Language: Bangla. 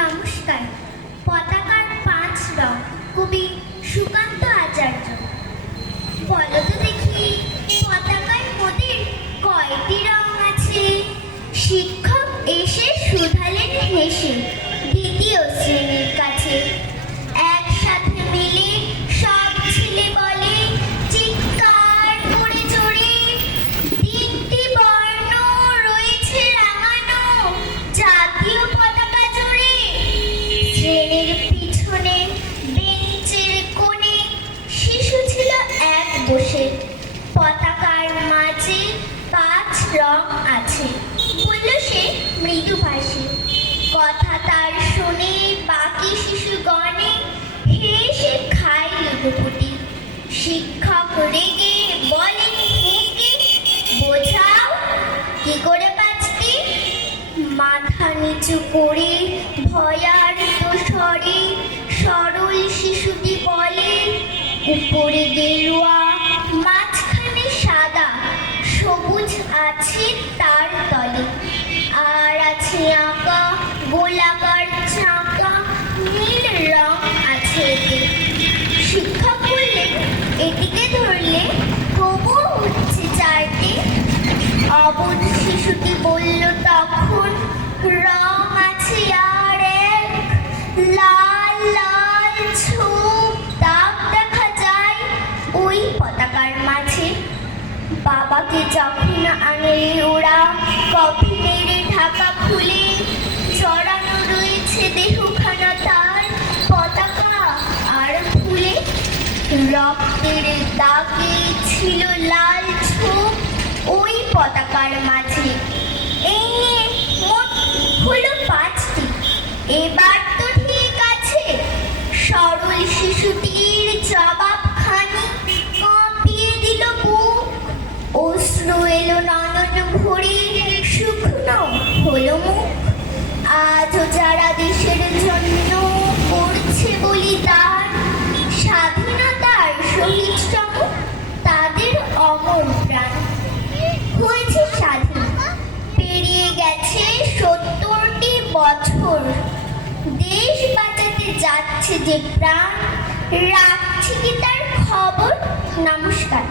নমস্কার। পতাকার 5 রং, কবি সুকান্ত আচার্য। বলো তো দেখি, পতাকায় মোদের কয়টি রং আছে? শিক্ষক এসে শুধালেন হেসে দ্বিতীয় শ্রেণীর কাছে। একসাথে মিলে সব ছেলে বলে চিৎকার করে জোরে, 3টি বর্ণ রয়েছে রাঙানো জাতীয় পতাকা জুড়ে। শ্রেণীর পিছনে বেঞ্চের কোণে শিশু ছিল এক বসে। পতাকার মাঝে 5 রং আছে, বলল সে মৃদুভাষী। কথা তার শুনে বাকি শিশুগণে হেসে খায় লুটোপুটি। শিক্ষক রেগে বলেন হেঁকে, বোঝাও কি করে 5টি? মাথা নিচু করে ভয়ার্ত স্বরে সরল শিশুটি বলে, উপরে গেরুয়া, মাঝখানে সাদা, সবুজ আছে তার তলে, আর আছে আঁকা গোলাকার চাকা, নীল রং আছে এতে। শিক্ষক বললেন এটিকে ধরলে তবুও হচ্ছে 4টে। অবুঝ শিশুটি বলল তখন, রং আছে আর এক, লাল লাল ছোপ দাগ দেখা যায় ওই পতাকার মাঝে। বাবাকে যখন আনলে ওরা কফিনের ঢাকা খুলে, জড়ানো রয়েছে দেহখানা তার পতাকা আর ফুলে। রক্তের দাগে ছিল লাল ছোপ ওই পতাকার মাঝে। এই নিয়ে মোট হলো 5টি। এবার তো ঠিক আছে। সরল শিশুটির জবাবখানি কাঁপিয়ে দিল বুক। অশ্রু এলো নয়ন ভরে, শুকনো হলো মুখ। আজও যারা দেশের জন্য করছে বলিদান, স্বাধীনতার শহীদ সম তাদের অমর প্রাণ। হয়েছে স্বাধীন, পেরিয়ে গেছে 70টি বছর। দেশ বাঁচাতে যাচ্ছে যে প্রাণ, রাখছি কি তার খবর? নমস্কার।